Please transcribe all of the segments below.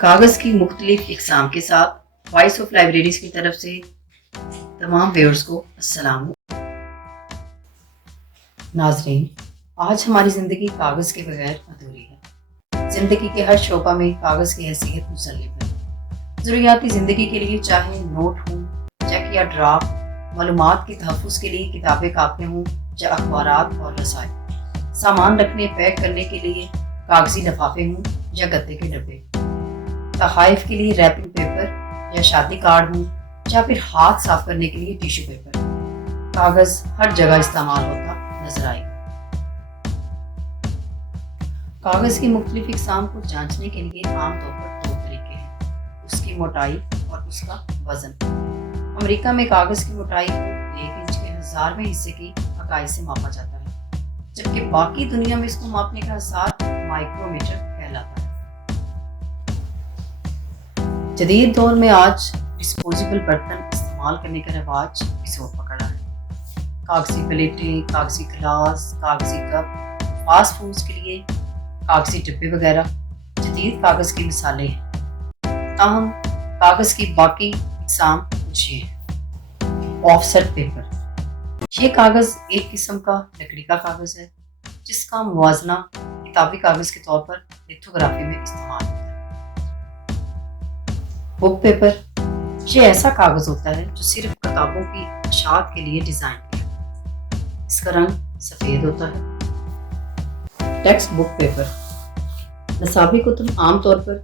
کاغذ کی مختلف اقسام کے ساتھ وائس آف لائبریریز کی طرف سے تمام ویورز کو السلام ناظرین، آج ہماری زندگی کاغذ کے بغیر ادھوری ہے۔ زندگی کے ہر شعبہ میں کاغذ کی حیثیت مسلم ہے۔ ضروریاتی زندگی کے لیے چاہے نوٹ ہوں، چیک یا ڈرافٹ، معلومات کے تحفظ کے لیے کتابیں کاپیاں ہوں یا اخبارات اور رسائل، سامان رکھنے پیک کرنے کے لیے کاغذی لفافے ہوں یا گتے کے ڈبے، تحائف کے لیے ریپنگ پیپر یا شادی کارڈ ہوں یا پھر ہاتھ صاف کرنے کے لیے ٹیشو پیپر، کاغذ ہر جگہ استعمال ہوتا نظر آئے گا۔ کاغذ کی مختلف اقسام کو جانچنے کے لیے عام طور پر 2 طریقے ہیں: اس کی موٹائی اور اس کا وزن۔ امریکہ میں کاغذ کی موٹائی کو 1 انچ کے 1000ویں حصے کی اکائی سے ماپا جاتا ہے، جبکہ باقی دنیا میں اس کو ماپنے کا حساب مائکرو میٹر کہلاتا ہے۔ جدید دور میں آج ڈسپوزیبل برتن استعمال کرنے کا رواج بھی زور پکڑا ہے۔ کاغذی پلیٹیں، کاغذی گلاس، کاغذی کپ، فاسٹ فوڈز کے لیے کاغذی ڈبے وغیرہ جدید کاغذ کی مثالیں ہیں۔ تاہم کاغذ کی باقی اقسام کچھ یہ ہیں۔ آف سیٹ پیپر، یہ کاغذ ایک قسم کا لکڑی کا کاغذ ہے جس کا موازنہ کتابی کاغذ کے طور پر لتھوگرافی میں استعمال ہوتا ہے۔ بک پیپر، یہ ایسا کاغذ ہوتا ہے جو صرف کتابوں کی اشاعت کے لیے ڈیزائن کیا ہے۔ اس کا رنگ سفید ہوتا ہے۔ ٹیکسٹ بک پیپر، نصابی کتب عام طور پر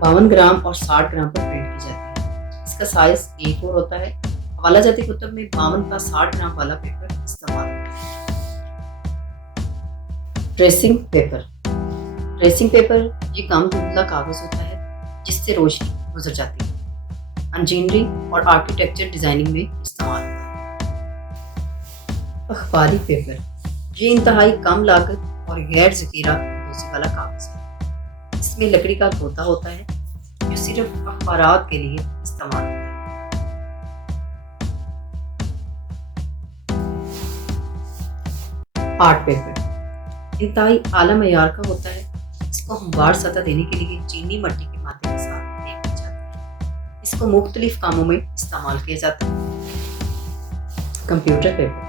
52 گرام اور 60 گرام پر پرنٹ کی جاتی ہے۔ اس کا سائز A4 ہوتا ہے۔ حوالہ جاتی کتب میں 52 کا 60 گرام والا پیپر استعمال ہوتا ہے۔ ٹریسنگ پیپر، ٹریسنگ پیپر یہ کم دھندلا کاغذ ہوتا ہے جس سے روشنی گزر جاتی ہے۔ انجینئرنگ اور آرکیٹیکچر ڈیزائننگ میں استعمال ہوتا ہے۔ اخباری پیپر، یہ انتہائی کم لاگت اور غیر ذخیرہ اندوزی والا کاغذ ہے۔ اس میں لکڑی کا گوتا ہوتا ہے جو صرف اخبارات کے لیے استعمال ہوتا ہے۔ آرٹ پیپر انتہائی اعلیٰ معیار کا ہوتا ہے۔ اس کو ہموار سطح دینے کے لیے چینی مٹی کے مادے کے ساتھ دیکھ کی جاتی ہے۔ اس کو مختلف کاموں میں استعمال کیا جاتا ہے۔ کمپیوٹر پیپر،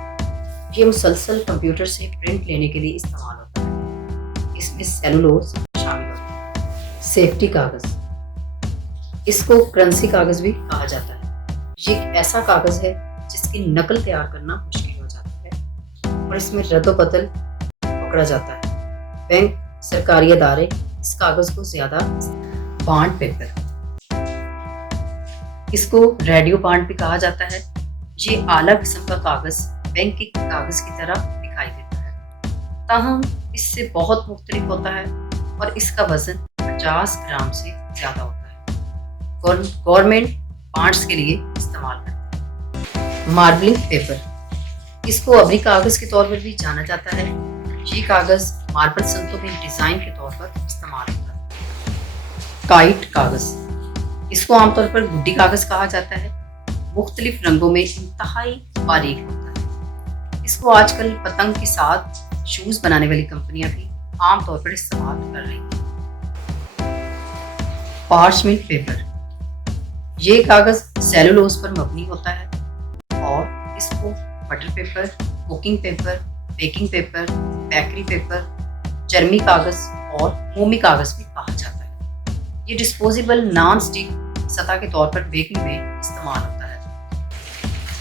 یہ مسلسل کمپیوٹر سے پرنٹ لینے کے لیے استعمال ہوتا ہے۔ اس میں سیلولوز شامل ہوتا ہے۔ سیفٹی کاغذ، اس کو کرنسی کاغذ بھی کہا جاتا ہے۔ یہ ایک ایسا کاغذ ہے جس کی نقل تیار کرنا مشکل ہو جاتا ہے اور اس میں رد و بدل پکڑا جاتا ہے۔ بینک، سرکاری ادارے اس کاغذ کو زیادہ بانڈ پیپر، اس کو ریڈیو بانڈ بھی کہا جاتا ہے۔ یہ اعلیٰ قسم کا کاغذ بینک کے کاغذ کی طرح دکھائی دیتا ہے، تاہم اس سے بہت مختلف ہوتا ہے اور اس کا وزن 50 گرام سے زیادہ ہوتا ہے۔ گورنمنٹ بانڈز کے لیے استعمال کرتے ہیں۔ ماربلنگ پیپر، اس کو ابری کاغذ کے طور پر بھی جانا جاتا ہے۔ یہ کاغذ ماربل صنعتوں میں ڈیزائن کے طور پر استعمال ہوتا ہے۔ کائٹ کاغذ، اس کو عام طور پر گڈی کاغذ کہا جاتا ہے۔ مختلف رنگوں میں انتہائی باریک ہوتا ہے۔ اس کو آج کل پتنگ کے ساتھ شوز بنانے والی کمپنیاں بھی عام طور پر استعمال کر رہی ہیں۔ پارچمنٹ پیپر، یہ کاغذ سیلولوز پر مبنی ہوتا ہے اور اس کو butter paper, cooking paper, baking paper, bakery paper, چرمی کاغذ اور مومی کاغذ بھی کہا جاتا ہے۔ یہ ڈسپوزیبل نان سٹک سطح کے طور پر بیکنگ میں استعمال ہوتا ہے۔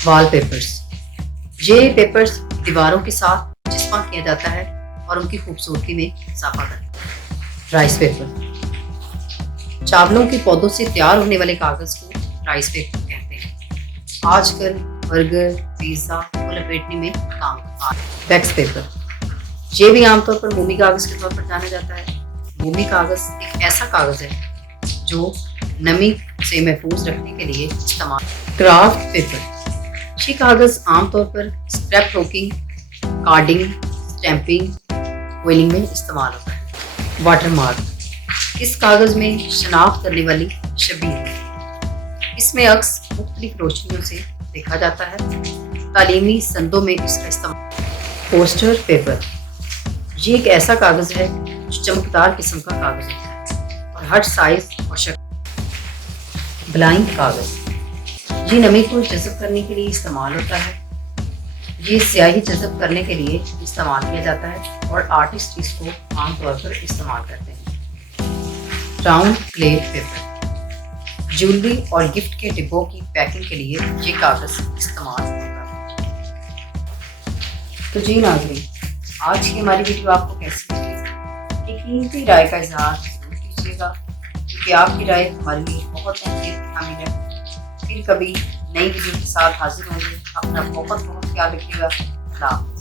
وال پیپرز، یہ پیپرز دیواروں کے ساتھ چسپاں کیا جاتا ہے اور ان کی خوبصورتی میں اضافہ کرتا ہے۔ رائس پیپر، چاولوں کے پودوں سے تیار ہونے والے کاغذ کو رائس پیپر کہتے ہیں۔ آج کل برگر، پیزا کو لپیٹنے میں کام آتا ہے۔ ویکس پیپر، یہ بھی عام طور پر مومی کاغذ کے طور پر جانا جاتا ہے۔ مومی کاغذ ایک ایسا کاغذ ہے جو نمی سے محفوظ رکھنے کے لیے استعمال۔ کرافٹ پیپر، یہ کاغذ عام طور پر اسکریپ بکنگ، کارڈنگ، اسٹیمپنگ، ویلنگ میں استعمال ہوتا ہے۔ واٹر مارک، اس کاغذ میں شناخت کرنے والی شبیہ ہے۔ اس میں عکس مختلف روشنیوں سے دیکھا جاتا ہے۔ تعلیمی سندوں میں اس کا استعمال۔ پوسٹر پیپر، یہ ایک ایسا کاغذ ہے جو چمکدار قسم کا کاغذ ہوتا ہے اور اور ہر سائز اور شکل۔ بلائنڈ کاغذ یہ نمی کو جذب کرنے کے لیے استعمال ہوتا ہے۔ یہ سیاہی جذب کرنے کے لیے استعمال کیا جاتا ہے اور آرٹسٹ اس کو عام طور پر استعمال کرتے ہیں۔ راؤنڈ پلیٹ پیپر جیولری اور گفٹ کے ڈبوں کی پیکنگ کے لیے یہ کاغذ استعمال ہوتا ہے۔ تو جی ناظرین، آج کی ہماری ویڈیو آپ کو کیسی لگی؟ ایک قیمتی رائے کا اظہار ضرور کیجیے گا، کیونکہ آپ کی رائے ہمارے لیے بہت اہمیت حامل ہے۔ پھر کبھی نئی ویڈیو کے ساتھ حاضر ہوں گے۔ اپنا بہت خیال رکھیے گا۔ اللہ حافظ۔